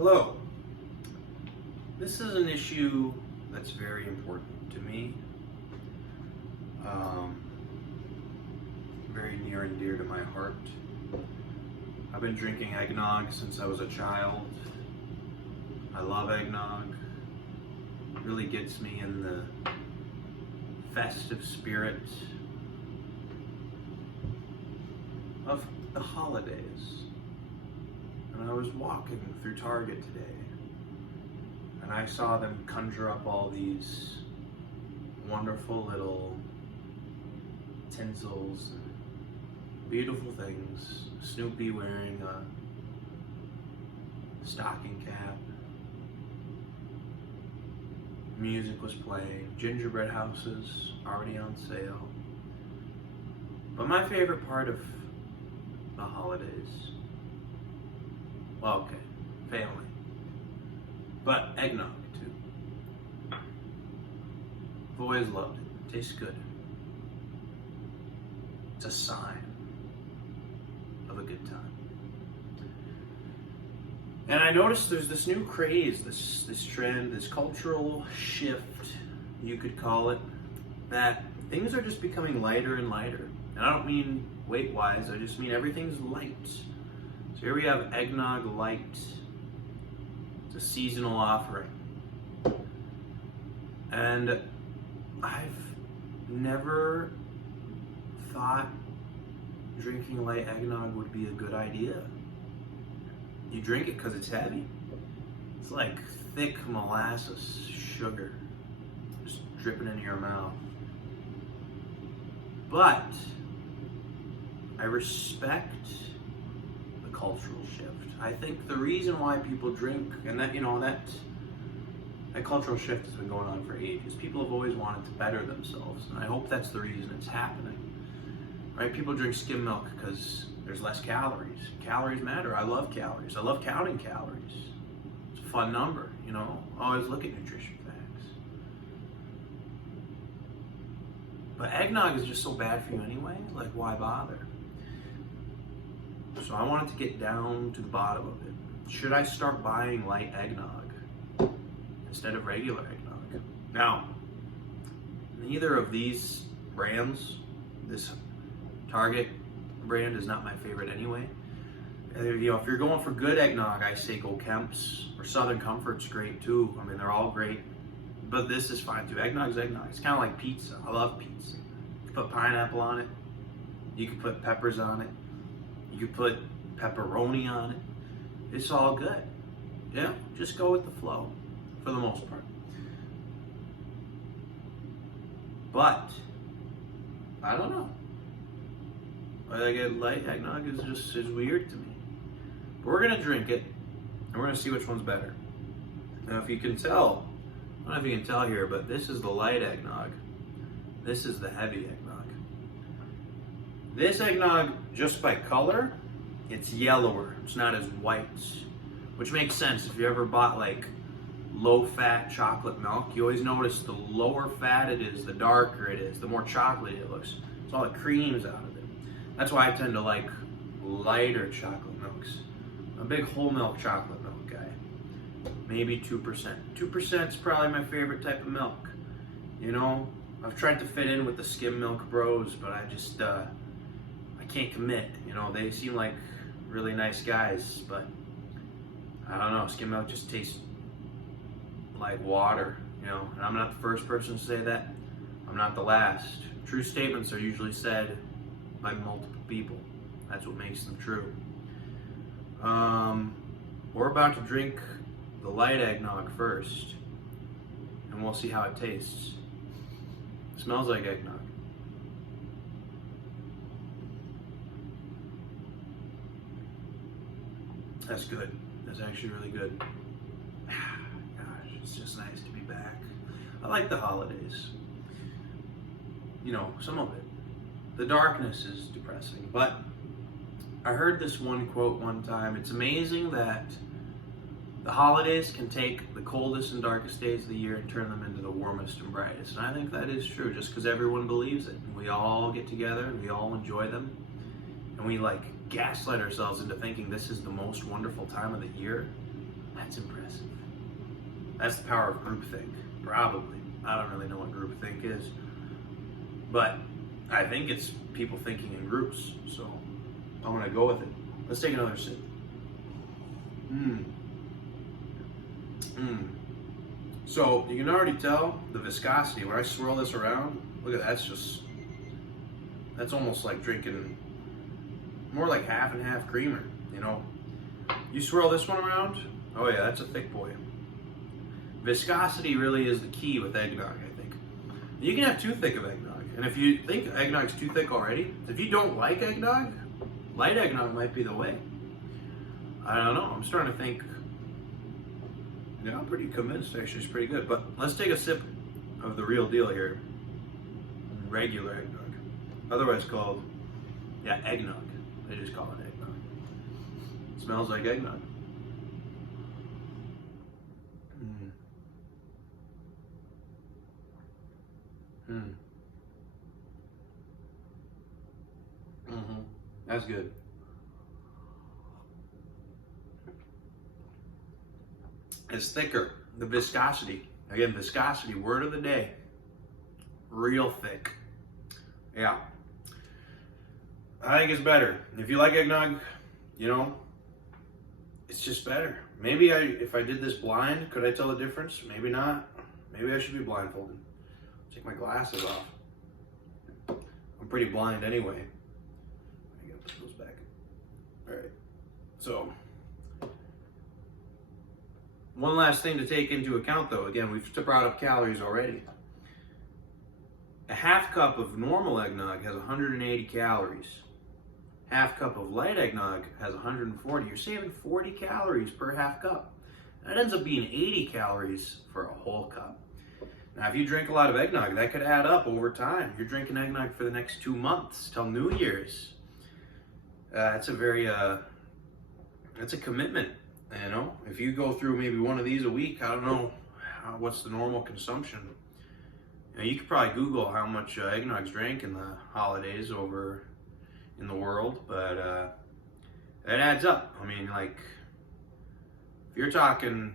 Hello. This is an issue that's very important to me, very near and dear to my heart. I've been drinking eggnog since I was a child. I love eggnog. It really gets me in the festive spirit of the holidays. And I was walking through Target today, and I saw them conjure up all these wonderful little tinsels and beautiful things. Snoopy wearing a stocking cap. Music was playing. Gingerbread houses already on sale. But my favorite part of the holidays, well, okay, family, but eggnog too. I've always loved it. It tastes good. It's a sign of a good time. And I noticed there's this new craze, this trend, this cultural shift, you could call it, that things are just becoming lighter and lighter. And I don't mean weight-wise, I just mean everything's light. So here we have Eggnog Light. It's a seasonal offering. And I've never thought drinking light eggnog would be a good idea. You drink it because it's heavy. It's like thick molasses sugar just dripping into your mouth. But I respect the cultural shift. I think the reason why people drink, and that that cultural shift has been going on for ages. People have always wanted to better themselves, and I hope that's the reason it's happening. Right? People drink skim milk because there's less calories. Calories matter. I love calories. I love counting calories. It's a fun number, Always look at nutrition facts. But eggnog is just so bad for you anyway. Like, why bother? So I wanted to get down to the bottom of it. Should I start buying light eggnog instead of regular eggnog? Now, neither of these brands, this Target brand is not my favorite anyway. If you're going for good eggnog, I say go Kemp's, or Southern Comfort's great too. I mean, they're all great, but this is fine too. Eggnog's eggnog. It's kind of like pizza. I love pizza. You can put pineapple on it. You can put peppers on it. You can put pepperoni on it. It's all good. Yeah, just go with the flow for the most part. But I don't know. I get light eggnog is weird to me. But we're gonna drink it, and we're gonna see which one's better. Now, if you can tell, I don't know if you can tell here, but this is the light eggnog. This is the heavy eggnog. This eggnog, just by color, it's yellower. It's not as white, which makes sense. If you ever bought like low-fat chocolate milk, you always notice the lower fat it is, the darker it is, the more chocolatey it looks. So all the cream's out of it. That's why I tend to like lighter chocolate milks. I'm a big whole milk chocolate milk guy. Maybe 2%. 2% is probably my favorite type of milk. I've tried to fit in with the skim milk bros, but I just, I can't commit. They seem like really nice guys, but I don't know, skim milk just tastes like water, and I'm not the first person to say that. I'm not the last. True statements are usually said by multiple people. That's what makes them true. We're about to drink the light eggnog first, and we'll see how it tastes. It smells like eggnog. That's good. That's actually really good. Gosh, it's just nice to be back. I like the holidays. Some of it. The darkness is depressing, but I heard this one quote one time. It's amazing that the holidays can take the coldest and darkest days of the year and turn them into the warmest and brightest. And I think that is true, just because everyone believes it. We all get together and we all enjoy them. And we gaslight ourselves into thinking this is the most wonderful time of the year. That's impressive. That's the power of groupthink, probably. I don't really know what groupthink is, but I think it's people thinking in groups, so I'm gonna go with it. Let's take another sip. So you can already tell the viscosity. When I swirl this around, look at that, that's almost like drinking more like half and half creamer, you know. You swirl this one around, oh yeah, that's a thick boy. Viscosity really is the key with eggnog, I think. You can have too thick of eggnog, and if you think eggnog's too thick already, if you don't like eggnog, light eggnog might be the way. I don't know, I'm starting to think, yeah, I'm pretty convinced actually it's pretty good, but let's take a sip of the real deal here. Regular eggnog, otherwise called, yeah, eggnog. They just call it eggnog. It smells like eggnog. That's good. It's thicker. The viscosity. Again, viscosity, word of the day. Real thick. Yeah. I think it's better. If you like eggnog, you know, it's just better. Maybe if I did this blind, could I tell the difference? Maybe not. Maybe I should be blindfolded. Take my glasses off. I'm pretty blind anyway. I gotta put those back. All right. So, one last thing to take into account though, again, we've brought up calories already. A half cup of normal eggnog has 180 calories. Half cup of light eggnog has 140. You're saving 40 calories per half cup. That ends up being 80 calories for a whole cup. Now, if you drink a lot of eggnog, that could add up over time. You're drinking eggnog for the next 2 months till New Year's. That's a very, that's a commitment. You know, if you go through maybe one of these a week, I don't know what's the normal consumption. You know, you could probably Google how much eggnog's drank in the holidays over in the world, but that adds up. I mean, like, if you're talking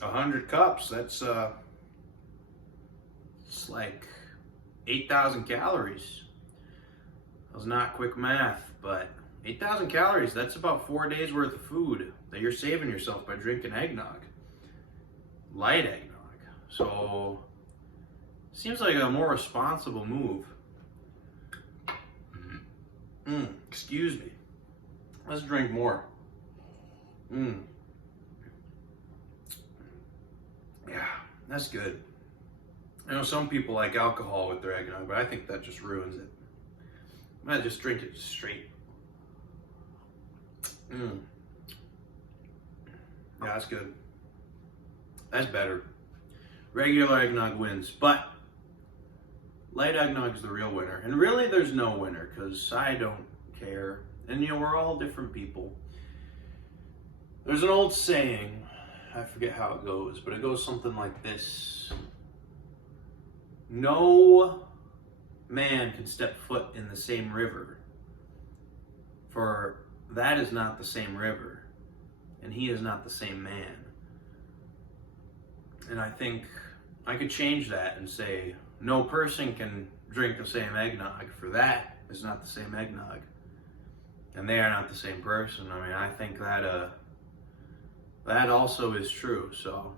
100 cups, that's it's like 8,000 calories. That was not quick math, but 8,000 calories, that's about 4 days worth of food that you're saving yourself by drinking eggnog. Light eggnog. So, seems like a more responsible move. Excuse me. Let's drink more. Yeah, that's good. I know some people like alcohol with their eggnog, but I think that just ruins it. I might just drink it straight. Yeah, that's good. That's better. Regular eggnog wins, but light eggnog is the real winner. And really, there's no winner, because I don't care. And, you know, we're all different people. There's an old saying, I forget how it goes, but it goes something like this. No man can step foot in the same river, for that is not the same river, and he is not the same man. And I think I could change that and say, no person can drink the same eggnog, for that is not the same eggnog. And they are not the same person. I mean, I think that that also is true. So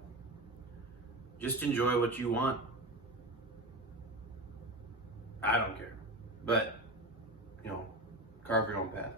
just enjoy what you want. I don't care. But, you know, carve your own path.